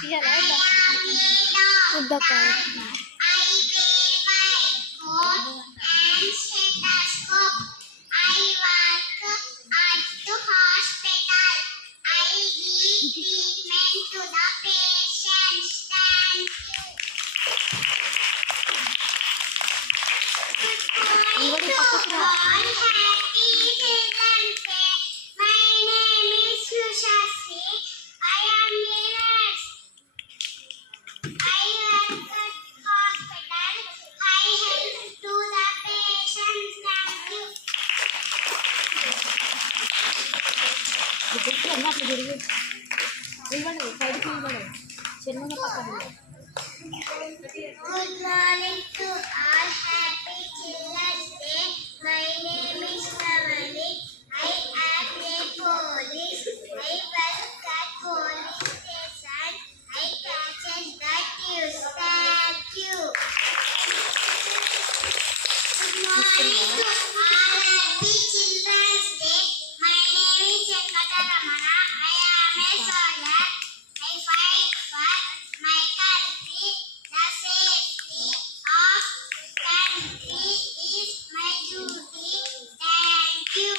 తీయాలా వద్దా కాదు. ఇంకోటి పక్కకు రా. అట్లా తిరిగి ఇవ్వండి సైడ్కి ఇవ్వండి చిన్న పక్కన Good morning to all. Happy Children's Day. My name is Navani. I am a police. I work at police station. I catches the thieves. Thank you. Good morning to all. Happy Children's Day. My name is Venkataramana. I am a soldier. I fight for my country. The safety of country is my duty. Thank you.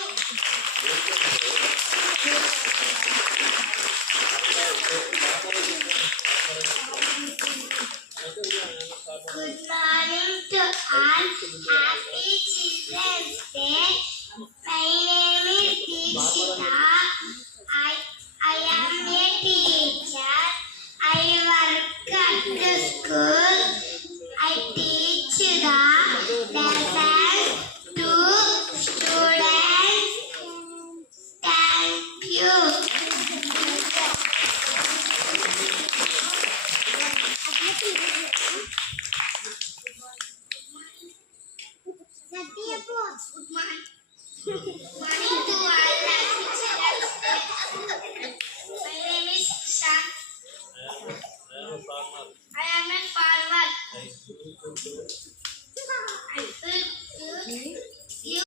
Good morning to all. Happy Children's Day. My name is Deekshita. I am a teacher. I work at the school. I teach the lessons to students. Thank you. Good morning.